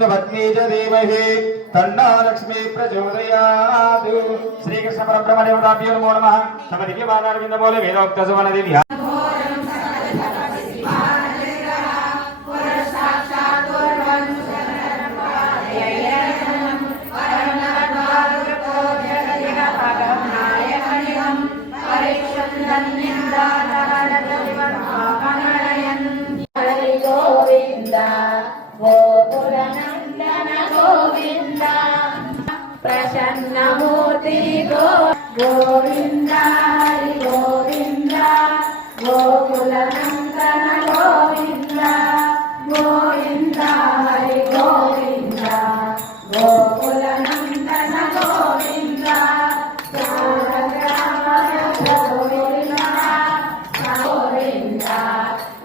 भक्ति च देमहि तन्नो लक्ष्मी प्रचोदयात्। श्रीकृष्ण परब्रह्म देवताभ्यो नमो नमः। समधिके वादारविन्द मूले वेदोक्त सुवन दिव्या प्रसन्नमूर्ति गोविंद हरि गोविंद गोकुलनंदन गोविंद गोविंद हरि गोविंद गोकुलनंदन गोविंद गोविंद गोविंद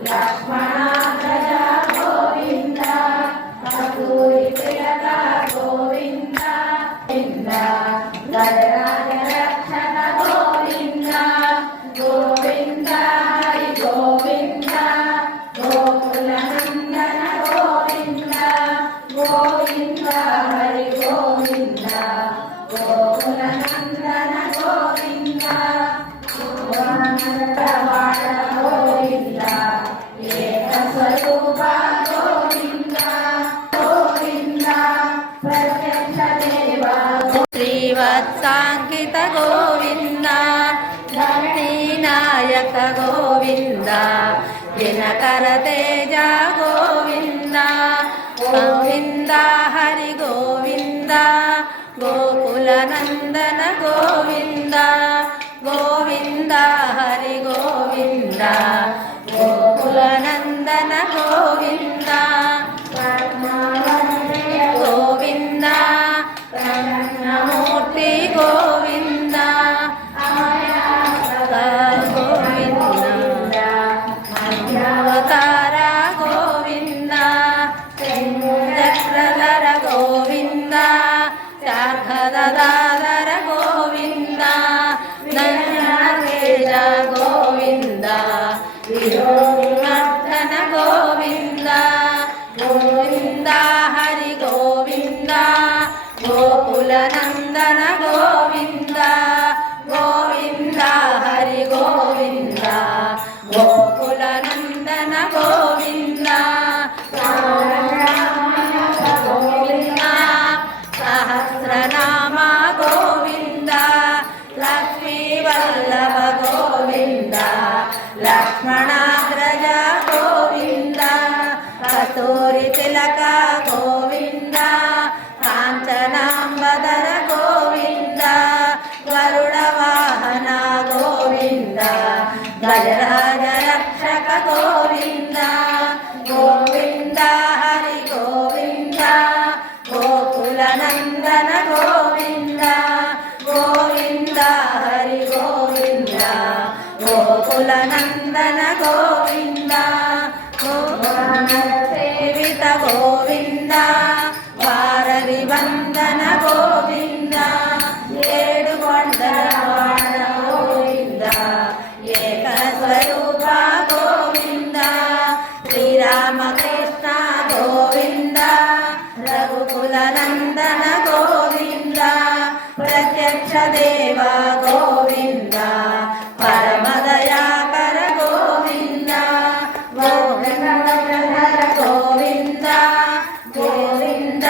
लक्ष्मण गोविंद कस्तूरी तिलक गोविंद गजराज रक्षक गोविंद गोविंद हरि गोविंद गोकुलनंदन गोविंद गोविंद हरि गोविंद गोकुलनंदन गोविंद गोविंद एक स्वरूप गोविंद गोविंद प्रत्यक्ष देवा श्रीवत्सांकित गोविंद धरणीनायक गोविंद दिनकर तेज गोविंद गोविंद हरि गोविंद गोकुलनंदन गोविंद गोविंद हरि गोविंद गोकुलनंदन गोविंद गोविंद मूर्ति गोविंद गोविंद अवतार गोविंद चक्रधर गोविंद शाखदाधर गोविंद नयनतेज गोविंद विष्णुवर्धन गोविंद गोविंद हरि गोविंद गोकुलनंदन गोविंद गोविंद हरि गोविंद गोकुलनंदन गोविंद गोविंद सहस्रनाम गोविंद लक्ष्मी वल्लभ गोविंद लक्ष्मणाग्रज गोविंद कस्तूरी तिलक गोविंद कांचनांबदर गोविंद गरुड़ वाहन गोविंद गजराज रक्षक गोविंद गोविंद हरि गोविंद गोकुलनंदन गोविंद गोविंद हरि गोविंद गोकुलनंदन गोविंद सेवित गोविंद वाररि वंदन गोविंद येडु ಕೊಂಡರವಾಡ गोविंद एक स्वरूप गोविंद श्रीरामकृष्ण गोविंद रघुकुलनंदन गोविंद प्रत्यक्ष देव गोविंद परमदयाकर गोविंद गोविंद गोविंद गोविंद